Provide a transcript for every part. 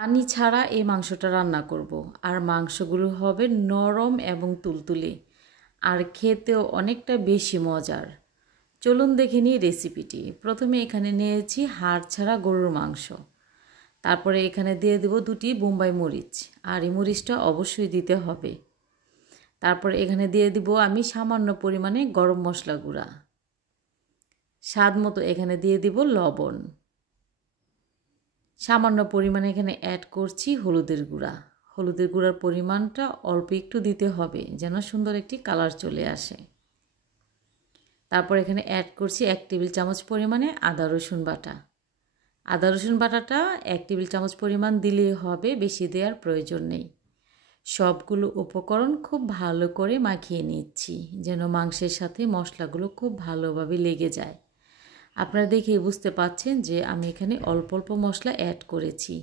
পানি ছাড়া এই মাংসটা রান্না করব। আর মাংসগুলো হবে নরম এবং তুলতুলে, আর খেতেও অনেকটা বেশি মজার। চলুন দেখে নিই রেসিপিটি। প্রথমে এখানে নিয়েছি হাড় ছাড়া গরুর মাংস। তারপরে এখানে দিয়ে দেব 2টি বোম্বাই মরিচ, আর এই মরিচটা অবশ্যই দিতে হবে। তারপরে এখানে দিয়ে দিব আমি সামান্য পরিমাণে গরম মশলা গুঁড়া। স্বাদ মতো এখানে দিয়ে দিব লবণ। সামান্য পরিমাণে এখানে অ্যাড করছি হলুদের গুঁড়া। হলুদের গুঁড়ার পরিমাণটা অল্প একটু দিতে হবে যেন সুন্দর একটি কালার চলে আসে। তারপর এখানে অ্যাড করছি 1 টেবিল চামচ পরিমাণে আদা রসুন বাটা। আদা রসুন বাটাটা 1 টেবিল চামচ পরিমাণ দিলেই হবে, বেশি দেওয়ার প্রয়োজন নেই। সবগুলো উপকরণ খুব ভালো করে মাখিয়ে নিচ্ছি যেন মাংসের সাথে মশলাগুলো খুব ভালোভাবে লেগে যায়। আপনারা দেখেই বুঝতে পাচ্ছেন যে আমি এখানে অল্প অল্প মশলা অ্যাড করেছি।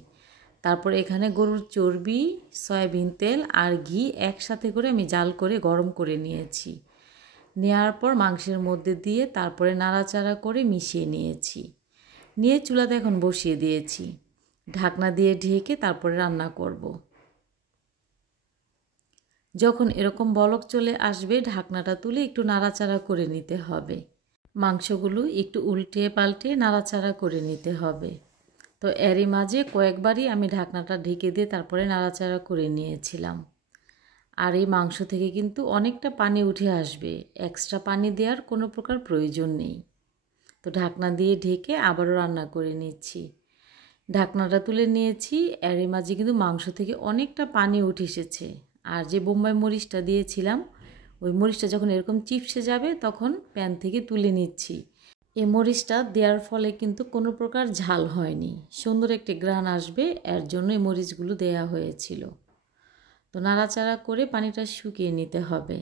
তারপর এখানে গরুর চর্বি, সয়াবিন তেল আর ঘি একসাথে করে আমি জাল করে গরম করে নিয়েছি। নেওয়ার পর মাংসের মধ্যে দিয়ে তারপরে নাড়াচাড়া করে মিশিয়ে নিয়েছি। নিয়ে চুলাতে এখন বসিয়ে দিয়েছি। ঢাকনা দিয়ে ঢেকে তারপরে রান্না করব। যখন এরকম বলক চলে আসবে ঢাকনাটা তুলে একটু নাড়াচাড়া করে নিতে হবে। মাংসগুলো একটু উল্টে পাল্টে নাড়াচাড়া করে নিতে হবে। তো এরই মাঝে কয়েকবারই আমি ঢাকনাটা ঢেকে দিয়ে তারপরে নাড়াচাড়া করে নিয়েছিলাম। আর এই মাংস থেকে কিন্তু অনেকটা পানি উঠে আসবে, এক্সট্রা পানি দেওয়ার কোনো প্রকার প্রয়োজন নেই। তো ঢাকনা দিয়ে ঢেকে আবারও রান্না করে নিচ্ছি। ঢাকনাটা তুলে নিয়েছি, এরই মাঝে কিন্তু মাংস থেকে অনেকটা পানি উঠে এসেছে। আর যে বোম্বাই মরিচটা দিয়েছিলাম, ওই মরিচটা যখন এরকম চিপসে যাবে তখন প্যান থেকে তুলে নিচ্ছি। এই মরিচটা দেওয়ার ফলে কিন্তু কোনো প্রকার ঝাল হয়নি, সুন্দর একটি ঘ্রাণ আসবে, এর জন্য এই মরিচগুলো দেয়া হয়েছিল। তো নাড়াচাড়া করে পানিটা শুকিয়ে নিতে হবে।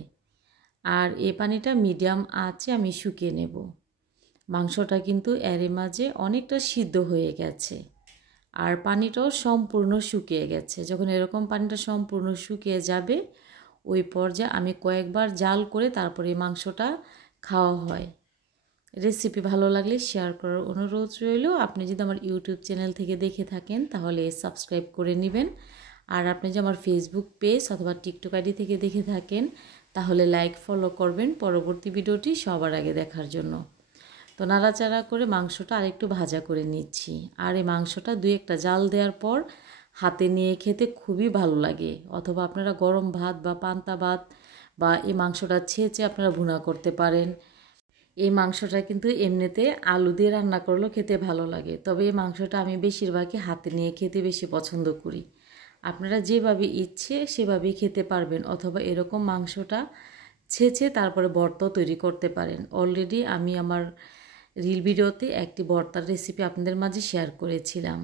আর এই পানিটা মিডিয়াম আঁচে আমি শুকিয়ে নেব। মাংসটা কিন্তু এর মাঝে অনেকটা সিদ্ধ হয়ে গেছে, আর পানিটাও সম্পূর্ণ শুকিয়ে গেছে। যখন এরকম পানিটা সম্পূর্ণ শুকিয়ে যাবে ওই পর্যায়ে আমি কয়েকবার জাল করে তারপরে এই মাংসটা খাওয়া হয়। রেসিপি ভালো লাগলে শেয়ার করার অনুরোধ রইল। আপনি যদি আমার ইউটিউব চ্যানেল থেকে দেখে থাকেন তাহলে সাবস্ক্রাইব করে নেবেন। আর আপনি যদি আমার ফেসবুক পেজ অথবা টিকটক আইডি থেকে দেখে থাকেন তাহলে লাইক ফলো করবেন পরবর্তী ভিডিওটি সবার আগে দেখার জন্য। তো নাড়াচাড়া করে মাংসটা আরেকটু ভাজা করে নিচ্ছি। আর এই মাংসটা 2-1টা জাল দেওয়ার পর হাতে নিয়ে খেতে খুবই ভালো লাগে। অথবা আপনারা গরম ভাত বা পান্তা ভাত বা এই মাংসটা ছেঁচে আপনারা ভুনা করতে পারেন। এই মাংসটা কিন্তু এমনিতে আলু দিয়ে রান্না করলেও খেতে ভালো লাগে, তবে এই মাংসটা আমি বেশিরভাগই হাতে নিয়ে খেতে বেশি পছন্দ করি। আপনারা যেভাবে ইচ্ছে সেভাবেই খেতে পারবেন, অথবা এরকম মাংসটা ছেঁচে তারপরে ভর্তা তৈরি করতে পারেন। অলরেডি আমি আমার রিল ভিডিওতে একটি ভর্তার রেসিপি আপনাদের মাঝে শেয়ার করেছিলাম।